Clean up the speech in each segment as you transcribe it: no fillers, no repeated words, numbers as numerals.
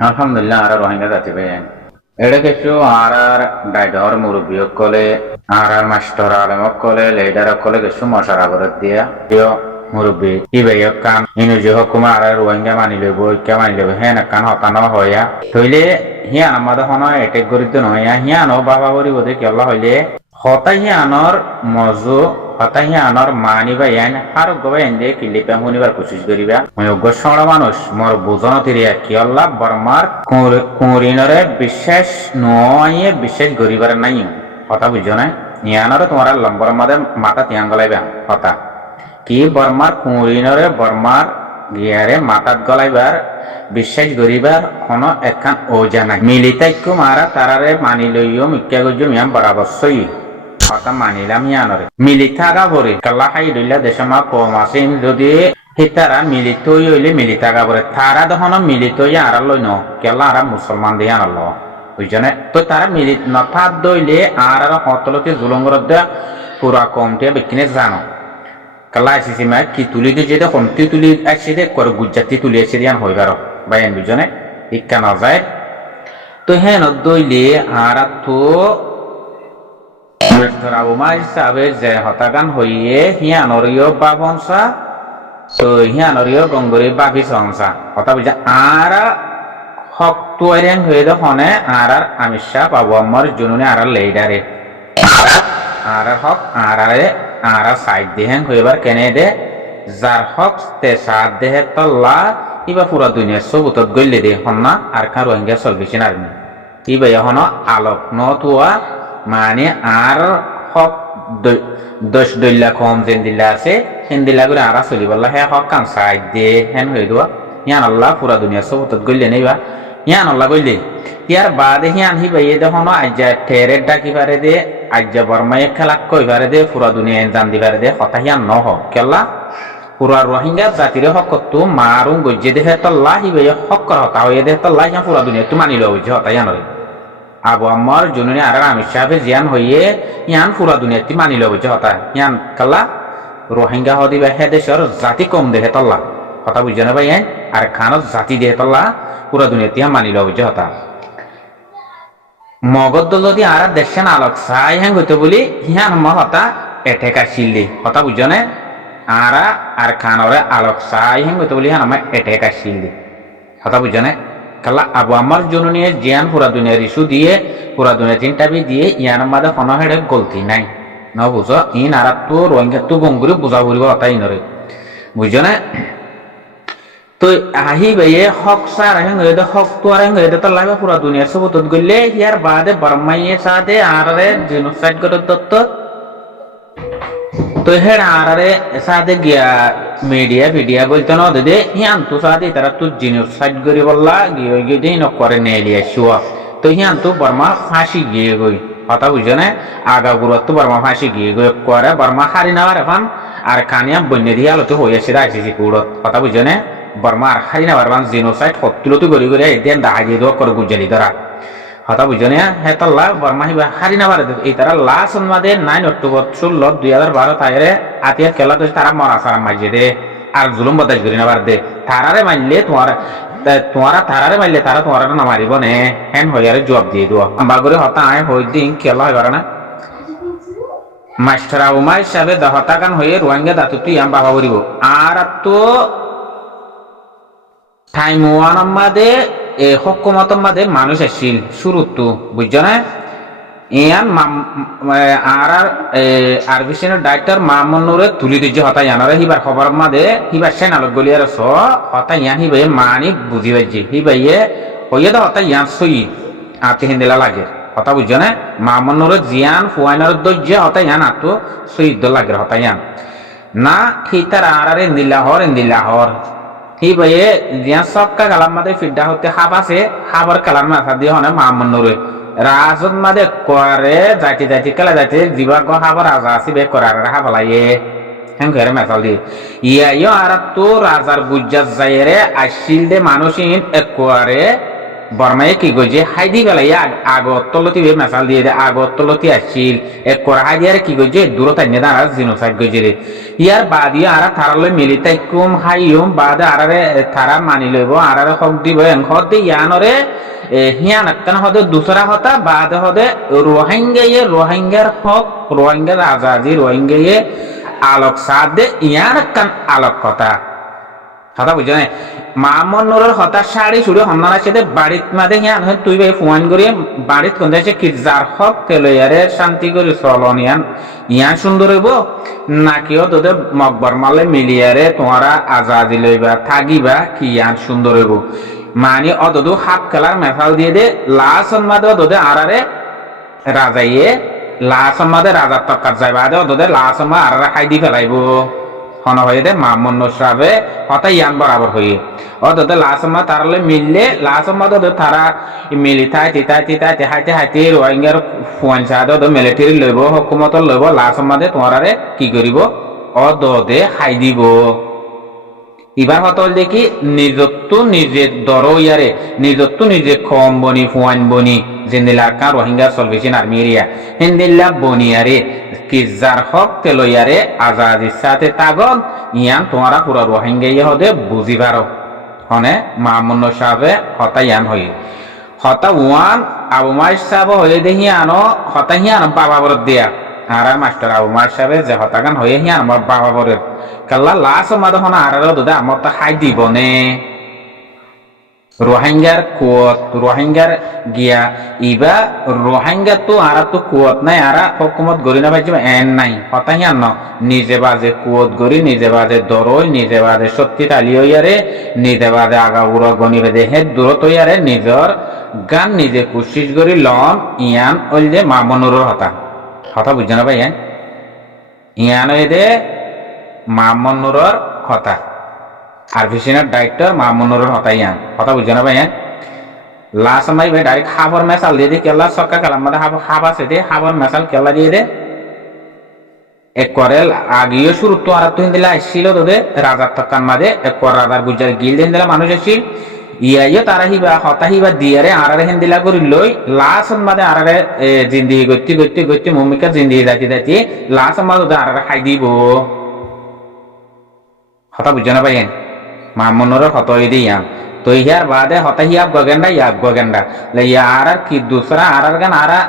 alhamdulillah ara rohingya jati bayan ede kechu arar daidor murubi kole arar master alam kole leader kole kechu mashara gorat dia yo murubi ibe kan inu je hukuma arar rohingya mani lebo ikka mani lebo hen kan hotano hoya toile hian amada hono attack gorit no ya hian o baba bori bode ki allah hoile hota hianor mozu হতাহি Anar মানিবা ইয়ান হারো গবা এন্ডে কিলিপা হুনিবার কোশিশ করিবা মই অগসড়া মানুষ মোর বুঝন তিরিয়া কি আল্লাহ বর্মার কুরিনরে বিশ্বাস নয়ে বিশ্বাস করিবার নাই কথা বুঝো না ইয়ানরে তোমার লম্বর মাদে মাথা তিয়াং গলাইবা কথা কি বর্মার কুরিনরে বর্মার গিয়ারে মাথাত গলাইবার বিশ্বাস করিবার কোনো একখান ওজা নাই মিলিতাইকু মারা তারারে মানি লইও মিক্কা গজুম ইয়াম বরাবরই কথা মানিলাম ইয়ানরে মিলিতাগা বরে কাল্লা হাই দইলা দেশমা কমাসিন যদি হিতারা মিলিত হইলে মিলিতাগা বরে তারা দহন মিলিত ইয়ারা লইন কেলা আরা মুসলমান দিয়া নল বুঝছনে তো তারা মিলিত নথা দইলে আর হতলতে জুলঙ্গরদ পুরা কমতে বেকিনে জানো কাল্লা আইসিসি মা কি তুলি দি যেটা কমতি তুলি আইসিদে কর গুজরাতি তুলি আইসিরিয়ান হইবার বাইন বুঝছনে ইক্কা না যায় তো হেন দইলে আরা তো Abu sabe je hotagan hoye hianorio babonsa so hianorio gongori babi sonsa hota bija ara hok tuaren hoyeda hone arar amisha babu ammar junune arar leidare arar hok arare ara side dehen hoyebar kenede jar hok te sad dehe tolla iba pura dunia sobutot golle de honna ar kan rohingya solbishin arni iba hono alok no tua মানে আর হক দশ দইলা কম যেন দিলা আছে হেন দিলা করে আর চলি বললা হে হক কান সাইড দে হেন হয়ে দেওয়া ইয়ান আল্লাহ পুরা দুনিয়া সবত গইলে নেবা ইয়ান আল্লাহ গইলে ইয়ার বাদে হিয়ান হি বাইয়ে দেখুন আজ্জা ঠেরে ডাকি পারে দে আজ্জা বর্মায় খেলা কই পারে দে পুরা দুনিয়া জান দি পারে দে কথা হিয়ান ন হ কেলা পুরা রোহিঙ্গা জাতির হক তো মারুং গজ্জে দেহে তল্লাহ হি বাইয়ে হক কর হতা হয়ে দে তল্লাহ হিয়ান পুরা দুনিয়া তু মানি লও হতা ইয়ান আবু আম্মার জুনুনি আর আমির সাহেব জিয়ান হইয়ে ইয়ান পুরা দুনিয়াতি মানি লব যে হতা ইয়ান কাল্লা রোহিঙ্গা হদিবা হে দেশর জাতি কম দেহে তল্লা কথা বুঝছো না ভাই আর খানত জাতি দেহে তল্লা পুরা দুনিয়াতি মানি লব যে হতা মগদ যদি আর দেশেন আলোক চাই হ্যাং হইতে বলি হিয়ান ম হতা এঠেকা শিল্লি কথা বুঝছো না আর খানরে আলোক চাই হ্যাং হইতে বলি হিয়ান আমার এঠেকা শিল্লি কথা বুঝছো না কাল্লা আবু আমার জন্য নিয়ে জিয়ান পুরা দুনিয়ার ইস্যু দিয়ে পুরা দুনিয়া তিনটা বি দিয়ে ইয়ার মাদে কোনো হেডে গলতি নাই ন বুঝো ইন আর তো রোহিঙ্গা তো গঙ্গুরি বুঝা বুঝব তাই নরে বুঝছো না তো আহি বাইয়ে হক সার হেং হইদে হক তো আর হেং হইদে তো লাগবে পুরা দুনিয়া সবত গলে ইয়ার বাদে বর্মাইয়ে সাথে আরে জেনোসাইড করে দত্ত তো হেড আরে সাথে গিয়া মিডিয়া ভিডিয়া বলতো না দে হিয়ান তো সাথে তারা তো জেনোসাইড করি বললা গিয়ে গিয়ে দেই ন করে নেলিয়া শুয়া তো হিয়ান তো বর্মা ফাঁসি গিয়ে গই কথা বুঝছো না আগা গুরুত্ব বর্মা ফাঁসি গিয়ে গই করে বর্মা হারি না এখন আর কানিয়া বন্যে দিয়ে আলোতে হয়েছে আইসিসি কুড়ত কথা বুঝছো না বর্মা আর হারি না বারবার জেনোসাইড হত্তুলতো গড়ি গড়ি এদিন দেখা দিয়ে দেওয়া করে গুজালি ধরা কথা বুঝছো না হ্যাঁ তাল্লা বর্মা হিবা হারি না পারে এই তারা লাস্ট মাদে 9 অক্টোবর 16 2012 তাইরে আতিয়া খেলা তো তারা মরা সারা মাইজে দে আর জুলুম বদাস করি না পারে দে তারারে মারলে তোমারা তারারে মারলে তারা তোমার না মারিব নে হেন হইয়ারে জবাব দিয়ে দিও বাগরে হতা আয় হই দিন খেলা হয় না মাস্টার আউমা হিসাবে দহতা গান হয়ে রোহিঙ্গা দাতুতি আম বাবা বলিব আর তো টাইম ওয়ান মাদে এ হকুমতর মাঝে মানুষ আসছিল শুরুতো বুঝছো না ইয়ান আরবিসিনের ডাক্তার মামুনুরে তুলি দিচ্ছে হতা ইয়ানরে হিবার খবর মাঝে হিবার সেন আলোক গলিয়ার স হতা ইয়ান হিবাই মানি বুঝি পাইছে হিবাইয়ে হইয়ে দা হতা ইয়ান সই আতে হিন্দিলা লাগে হতা বুঝছো না মামুনুরে জিয়ান ফুয়াইনার দজ্জে হতা ইয়ান আতো সইদ লাগে হতা ইয়ান না হিতার আরে ইন্দিলাহর হি ভাইয়ে জিয়া সবকা কালাম মাদে ফিডা হতে হাব আছে হাবার কালার মাথা দিয়ে হনে মামুনুরে রাজত মাদে করে যাইতে কালা যাইতে জিবাগ হাবার রাজা আছে বে করার হাবলাইয়ে হেন ঘরে মেসাল দি ইয়া আর তো রাজার গুজ্জাত যাইরে আসিল দে মানুষিন একবারে বর্মায় কি গই যে হাইদি বেলাই আগত তলতি বে মাসাল দিয়ে দে আগত তলতি আসছিল এক করা হাইদি আর কি গই যে দূরত আইনে দাঁড়া জিনোসাইড গই যে ইয়ার বাদিয়ে আর থারালে মিলি তাইকুম হাইয়ুম বাদে আরারে থারা মানি লইব আরারে হক দিব হদ দে ইয়ানরে হিয়ান আক্কান হদে দুসরা হতা বাদে হদে রোহিঙ্গার হক রোহিঙ্গার আজাদি রোহিঙ্গায়ে আলোক সাদে ইয়ান আক্কান আলোক কথা কথা বুঝছো না মামন নুরের হতা শাড়ি চুড়ি সন্ধান আছে বাড়িত মাঝে হিয়ান তুই ভাই ফুয়ান করি বাড়িত কোন আছে কি যার হক তেলয়ারে শান্তি করি চলন ইয়ান সুন্দর হইব নাকিও তোদের মকবর মালে মিলিয়ারে তোমারা আজাদি লইবা থাকিবা কি ইয়ান সুন্দর হইব মানে অদদু হাফ খেলার মেফাল দিয়ে দে লাসন মাদে অদদে আরারে রাজাইয়ে লাসন মাদে রাজার তক্কার যাইবা দে অদদে লাসন মা আরারে হাইদি ফেলাইব হন হয়ে দে মামুন নসরাবে হতাই ইয়ান বরাবর হয়ে অদদে লাসমা তারলে মিললে লাসমা দদে তারা মিলি থাই তিতাই হাইতে রোহিঙ্গার ফুয়ান সাদ মিলিটারি লইব হুকুমত লইব লাসমা দে তোমারে কি করিব অদদে হাই দিব এবার হতল দেখি নিজত্ব নিজে দর ইয়ারে নিজত্ব নিজে কম বনি ফুয়ান বনি জিন্দিলাকা রোহিঙ্গা সলভেশন আর্মি এরিয়া হিন্দিল্লা বনিয়ারে কি যার হক তেলয়ারে আজাদির সাথে তাগল ইয়ান তোমারা পুরা রোহিঙ্গা ইয়ে হদে বুঝি পারো হনে মামুন সাহেবে হতা ইয়ান হই হতা ওয়ান আবু মাই সাহেব হয়ে দেখি আনো হতা হিয়ান বাবা বর দিয়া আর মাস্টার আবু মাই সাহেবে যে হতাগান হয়ে হিয়ান আমার বাবা বরের কাল্লা লাস মাদ হন আর দুদা আমার তা হাই দিব নে রোহিঙ্গার কুয়ত রোহিঙ্গার গিয়া ইবা রোহিঙ্গা তো আর তো কুয়ত নাই আর হুকুমত গরি না ভাই এন নাই হতা হিয়ান ন নিজে বাজে কুয়ত গরি নিজে বাজে দরই নিজে বাজে সত্যি তালি হইয়ারে নিজে বাজে আগা উড় গনি বেদে হে দূরত হইয়ারে নিজর গান নিজে কোশিশ করি লন ইয়ান ওইলে মামুনুর হতা হতা বুঝছো না ভাই ইয়ান ওই দে মামুনুরর হতা আর ভিশিনার ডাইরেক্টর মামুনুরর হতা ইয়ান হতা বুঝছো না ভাই লাস্ট মাই ভাই ডাইরেক্ট হাবর মেসাল দিয়ে দে কেলা সক্কা কালাম মানে হাব আছে দে হাবর মেসাল কেলা দিয়ে দে এক করে আগিয়ে শুরু তো আর তো হিন্দিলা আসছিল তোদের রাজার তকান মাঝে এক কর রাজার গুজার গিল হিন্দিলা মানুষ আসছিল ইয়াইও তারা হিবা হতা হিবা দিয়ারে আরারে হিন্দিলা করি লই লাস্ট মাঝে আরারে জিন্দিগি গতি মুমিকা জিন্দিগি যাইতে লাস্ট মাঝে ওদের আরারে খাই দিব হতা বুঝছো না ভাই মামুনুর হত দিয়া তো ইয়ার বাদে হতা হিয়াব গগেন্ডা ইয়াব গগেন্ডা ইয়ার কি দুসরা আরার গান আরা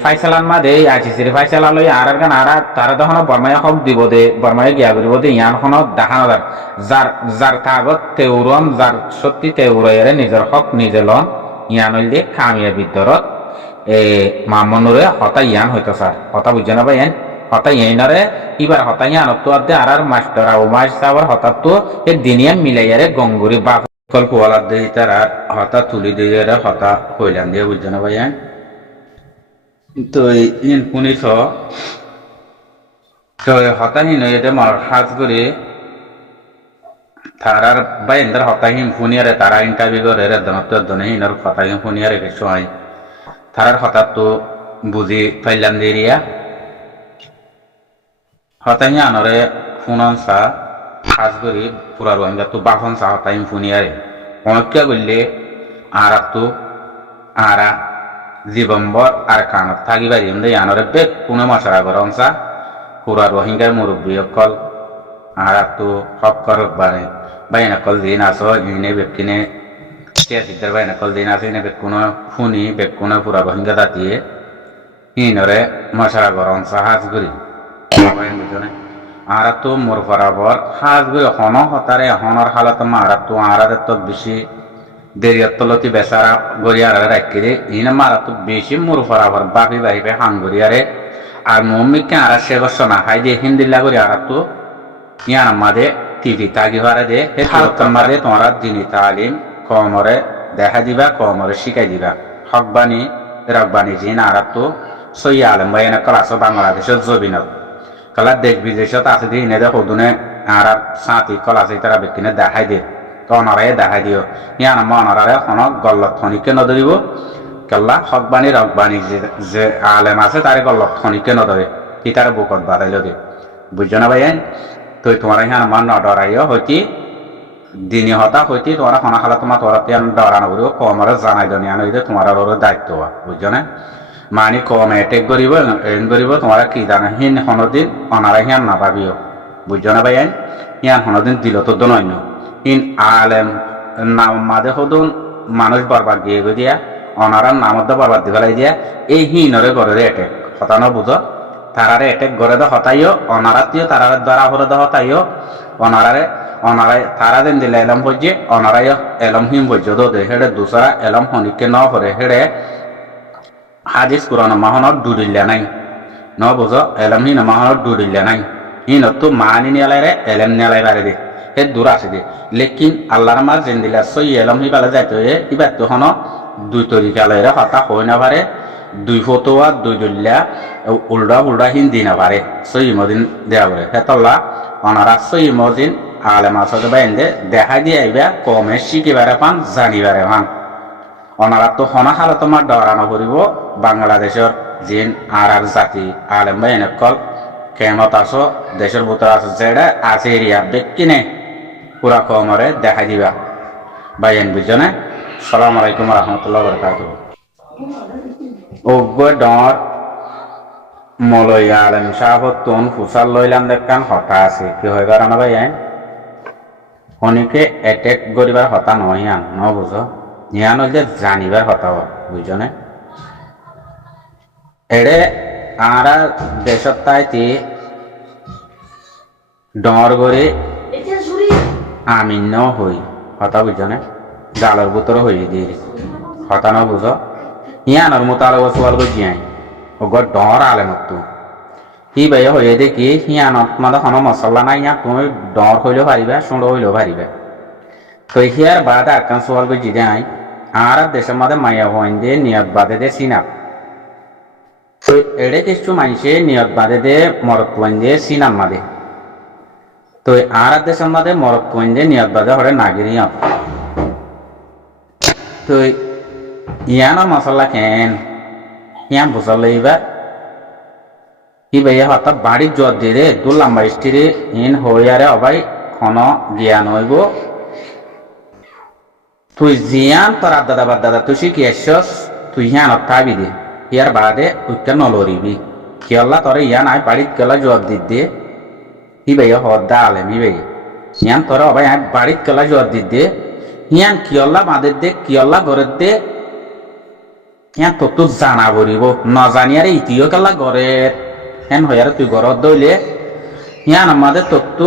ফাইসালান মাদে আছিস রে ফাইসালা লই আরার গান আরা তারা তখন বর্মায় হক দিব দে বর্মায় গিয়া করিব দে ইয়ান খন দেখানো যার যার তাগত তেউরম যার সত্যি তেউরয়ের নিজের হক নিজে লন ইয়ান হইলে কামিয়া ভিতরত মামুনুরে হতা ইয়ান হইতো স্যার হতা বুঝছো না ভাই হতা ইয়াইনরে এবার হতা ইয়ান তো আদে আর মাস্টার আবু মাস সাবর হতা তো এ দিনিয়া মিলাইয়ারে গঙ্গুরি বাপ কল্প ওয়ালা দে তারা হতা তুলি দিয়ে হতা হইলাম দিয়ে বুঝছো না ভাই তো ইন পুনিশ তো হতাহীন এতে মার হাজ করে তারার বাইন্দার হতাহীন ফুনিয়ারে তারা ইন্টারভিউ করে রে দনহিনর হতাহীন ফুনিয়ারে কিছু হয় তারার হঠাৎ তো বুঝি ফাইলাম দেরিয়া হতাহীন আনরে ফুনসা হাজ করে পুরা রোহিঙ্গা তো বাফনসা হতাহীন ফুনিয়ারে অনেকটা করলে আর তো আরা জীবনভর আর কানত থাকিবা দিমদে আনরে বেগ কোনো মশলা গরমসা পুরা রোহিঙ্গার মুরব্বী অকল আর তো হকর বানে বাইন অকল দিন আস ইনে ব্যক্তিনে সিদ্ধার বাইন অকল দিন আছে ইনে বেকুনো ফুনি বেকুনো পুরা রোহিঙ্গা দাতিয়ে ইনরে মশলা গরমসা হাজ করি বুঝনে আর তো মোর বরাবর হাজ করি হন হতারে হনর হালত আর তো আর তো বেশি দেরিয়তলতি বেচারা গড়িয়ারে রাখি দে ইনে মারা তো বেশি মোর বরাবর বাপি বাহিবে হাং গড়িয়ারে আর মম্মিকে আর সে বছর না খাই দিয়ে হিন্দিল্লা করি আর তো ইয়ান মাদে টিভি তাগি ভাড়া দে হালতন মাদে তোমরা দিনী তালিম কমরে দেখা দিবা কমরে শিখাই দিবা হকবানি রকবানি জিন আর তো সই আলম ভাই এনে ক্লাস বাংলাদেশের জবিনত কলা দেশ বিদেশত আছে দিয়ে এনে দেখো দুনে আর সাঁতি ক্লাস তারা ব্যক্তিনে দেখাই দিয়ে তো অনারাই দেখাই দিও ইয়ান অনারারে কোনো গল্লত খনিকে নদরিব কেল্লা হকবানি রকবানি যে আলেম আছে তারে গল্লত খনিকে নদরে কি তার বুকত বাদাইল দে বুঝছো না ভাই তো তোমার হ্যাঁ আমার নডরাইও হইতি দিনী হতা হইতে তোমার হনা খালা তোমার তোরা তিয়ান ডরানো করিব কমরে জানাই দনিয়া নইতে তোমার দায়িত্ব বুঝছো না মানি কম এটেক করিব এন করিব তোমার কি জানা হিন হনদিন অনারা হিয়ান না পাবিও বুঝছো না ভাই হিয়ান হনদিন দিল তো দনন্য হিন আলেম নাম মাদে হদুন মানুষ বরবাদ দিয়ে দিয়া অনারার নামত বরবাদ দি ফেলাই দিয়া এই হিনরে গড়ে এটেক হতানো বুঝো তারারে এটেক গড়ে দ হতাইও অনারাতিও তারারে দ্বারা হরে দ হতাইও অনারায় তারা দিন দিলে এলম বজে অনারায় এলম হিম বজ্য দে হেডে দুসরা এলম হনিকে ন করে হেডে হাদিস কুরান মাহনত দুরিল্লা নাই ন বুঝো এলম হিন মাহনত দুরিল্লা নাই হিন তো মানি নিয়ালাইরে এলম নিয়ালাই বারে দে হে দূর আছে দে লেকিন আল্লাহর মার জিন দিলা সই এলম হি বালা যাইতে হে ইবার তো হন দুই তরিকা লাইরে হতা হই না পারে দুই ফতোয়া দুই দুল্লা উল্টা হিন দিনা পারে সই মদিন দেয়া পারে হে তল্লা অনারা সই মদিন আলেম আসতে বাইন্দে দেখা দিয়ে আইবা কমে শিখিবারে পান জানিবারে পান অনারা তো হনা হালে তোমার ডরানো করিব বাংলাদেশের জিন আর জাতি আলেম বাইন কল কেমত আসো দেশের ভিতর আসো যেটা আছে এরিয়া বেকিনে পুরা কমরে দেখা দিবা বাইন বুঝনে সালাম আলাইকুম রহমতুল্লাহ বরকাতুহ ওগো ডর মলই আলেম সাহেব তুন ফুসাল লইলাম দেখান হতা আছে কি হয় কারণ ভাই শনিকে এটেক করিবার হতা নহয় ইয়ান ন বুঝ ইয়ান হইলে জানিবার হতা বুঝ নে এড়ে আরা দেশত তাইতি ডর করে আমিন হই হতা বুঝ নে জালর ভিতর হই দিয়ে হতা ন বুঝ ইয়ানোর মোতালব সোয়াল বুঝিয়াই ওগর ডর আলেমত হি ভাই হয়ে দেখি হিয়ানত মানে কোনো মশলা নাই ইয়া তুমি ডর হইলেও পারিবা সুন্দর হইলেও পারিবা তো হিয়ার বাদ আকান সোয়াল বুঝি যাই আর দেশের মধ্যে মায়া হইন দিয়ে নিয়ত বাদে দে সিনাপ তো এড়ে কিছু মানুষে নিয়ত বাদে দে মরত হইন দিয়ে সিনাম মাদে তো আর দেশের মধ্যে মরত হইন দিয়ে নিয়ত বাদে হরে নাগিরি তো ইয়ানোর মশলা কেন ইয়ান বুঝাল লইবা ই ভাইয়া হঠাৎ বাড়ির জ্বর দিয়ে রে দু লম্বা স্টিরে ইন হইয়ারে অবাই হন জ্ঞান হইব তুই জিয়ান তোর আদাদা বাদাদা তুই শিখি আসছস তুই হিয়ান থাকবি দে ইয়ার বাদে উঠতে নলরিবি কিয়ল্লা তোর ইয়ান আয় বাড়িত গেলা জ্বর দি দে ই ভাইয়া হদ্দা আলেম ই ভাইয়া হিয়ান তোর অবাই আয় বাড়িত গেলা জ্বর দি দে হিয়ান কিয়ল্লা বাঁধের দে কিয়ল্লা ঘরের দে হিয়ান তোর তো জানা বলিব নজানিয়ারে ইতিও কেলা ঘরের হেন হইয়ারে তুই ঘরত দইলে হিয়ান আমাদের তত্ত্ব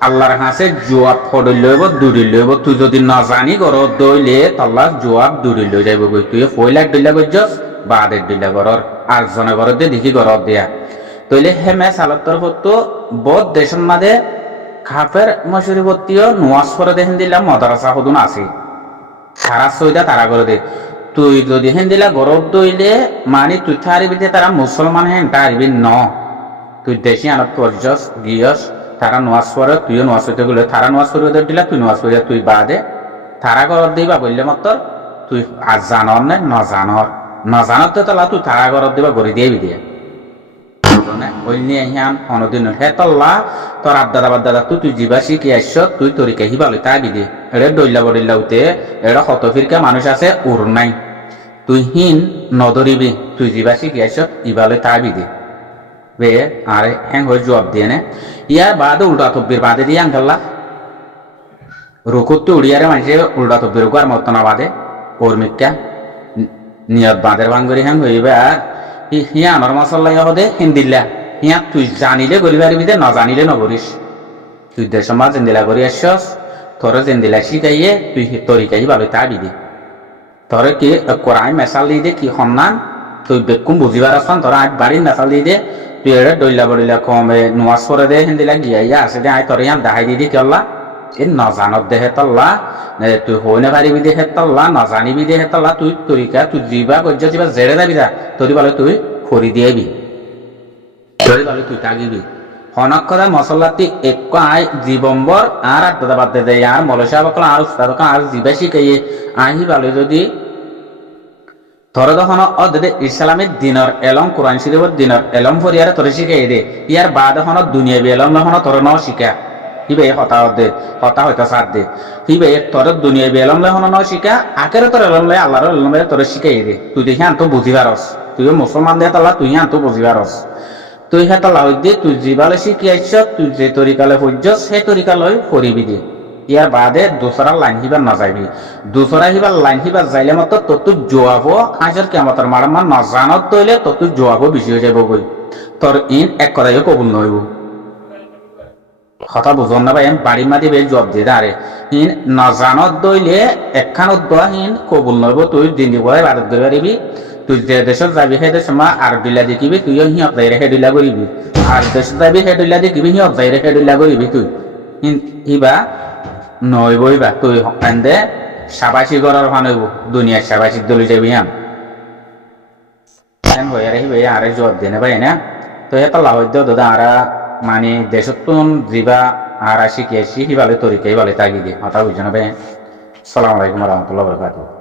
আল্লাহর কাছে জবাব ফড়ি লইব দূরি লইব তুই যদি না জানি ঘরত দইলে তাল্লাহ জবাব দূরি লই যাইব গই তুই 4 লাখ দিলা গজ্জস বাদের দিলা ঘরর আর জনে ঘরত দে দেখি ঘরত দিয়া তইলে হেমে সালতর হতো বহুত দেশের মাঝে কাফের মশরিবতীয় নোয়াজ করে দেখেন দিলাম মাদ্রাসা হদুন আছে সারা সইদা তারা করে দে তুই যদি হেন দিলা গরব দইলে মানে তুই থারিবি তারা মুসলমান হেন তারিবি ন তুই দেশি আনত করছস গিয়স তারা নোয়াজ করে তুইও নোয়াজ হইতে গেলে তারা নোয়াজ করে দিলা তুই নোয়াজ করে তুই বাদে তারা গরব দিবা বললে মাত্র তুই আজ জানর নে নজানত তো তালা তুই তারা গরব দিবা গড়ি দিয়ে দিয়ে হিয়ান অনদিন হে তল্লা তোর আদাদা বাদাদা তুই জিবা শিখি আসছ তুই তরিকা হিবালি তাই বিদে এড়ে ডইল্লা বডিল্লা উঠে এড়ে হত ফিরকা মানুষ আছে উর নাই তুই হিন নদরিবি তুই জিবা শিখি আসছ ইবালে তাই বিদে বে আরে হ্যাং হয়ে জবাব দিয়ে নে ইয়ার বাদে উল্টা তব্বির বাদে দিয়ে আঙ্গাল্লা রুকুতে উড়িয়ারে মানুষে উল্টা তব্বির আর মত না বাদে ওর মিক্কা নিয়ত বাঁধের ভাঙ্গরি হ্যাং হইবে আর হিয়া আমার মশলা হদে হিন্দিল্লা হিয়া তুই জানিলে গরি পারিবি দে না জানিলে নগরিস তুই দেশের মাঝ জেন্দিলা করি আসছস তোর জেন্দিলা শিখাইয়ে তুই তরিকাই ভালো তাবি দে তোর কি কোরআন মেশাল দিয়ে দে কি সন্ধান তুই বেকুম বুঝিবার আসন তোর আজ বাড়ির মেশাল দিয়ে দে তুই এড়ে ডইলা বড়িলা কমে নোয়াজ করে দে হিন্দিলা গিয়া আছে দে আয় তোর ইয়ান দেখাই দিয়ে দি কেল্লা এ নজানত দেহে তল্লা তুই হই না পারিবি দেহে তল্লা নজানিবি দেহে তল্লা তুই তরিকা তুই জিবা গজ্জা জিবা জেড়ে যাবি যা তরি বলে তুই খড়ি দিয়েবি তরি বলে তুই তাগিবি হনক কথা মশলাটি এক আয় জীবম্বর আর আড্ডা বাদ দে আর মলসা বকল আর উস্তাদ আর জিবা শিখাইয়ে আহি বলে যদি তোর তখন অদে ইসলামের দিনর এলম কোরআন শরীফের দিনর এলম ফরিয়ারে তোরে শিখাই দে ইয়ার বাদ এখন দুনিয়াবি এলম এখন তোর ন শিখা হিবে হতা হয়তো সাথ দে হিবে তোর দুনিয়া বেলম লে হন শিকা আখের তোর এলম লে আল্লাহর এলম লে তোর শিখাই দে তুই দেখি আনতো বুঝিবারস তুই মুসলমান দে তালা তুই আনতো বুঝিবারস তুই হে তালা হই দে তুই জিবালে শিখিয়াছ তুই যে তরিকালে হইছস সেই তরিকালয় করিবি দে ইয়ার বাদে দোসরা লাইন হিবার না যাইবি দোসরা হিবার লাইন হিবার যাইলে মতো তোর তুই জোয়াবো হাজার কেমতার মারামার না জানত তৈলে তোর তুই জোয়াবো বেশি হয়ে যাব বই তোর ইন এক কথাইও কবুল নইব কথা বুঝন না ভাই বাড়ি মাদি বেশ জব দিয়ে আরে ইন না জানত দইলে একখান দোয়া ইন কবুল নইব তুই দিন দিব বাদত করে পারিবি তুই যে দেশত যাবি সেই দেশ মা আর ডিলা দেখিবি তুইও সিহঁত যাই হে ডিলা কৰিবি আর দেশত যাবি সেই ডিলা দেখিবি সিহঁত যাই হে ডিলা কৰিবি তুই ইবা নইব ইবা তুই এন্দে সাবাসী করার ফানইব দুনিয়ার সাবাসী দলি যাবি হয়ে রাখি আরে জব দেনে ভাই না তো হে পাল্লা হইতে দাদা আরা মানে দেশতুন জিবা আর শিখিয়েছি হিবালে তরিকাই বালে তাগি দিয়ে হতা বুঝছো না ভাই আসসালামু আলাইকুম রহমতুল্লাহ বরকাতুহ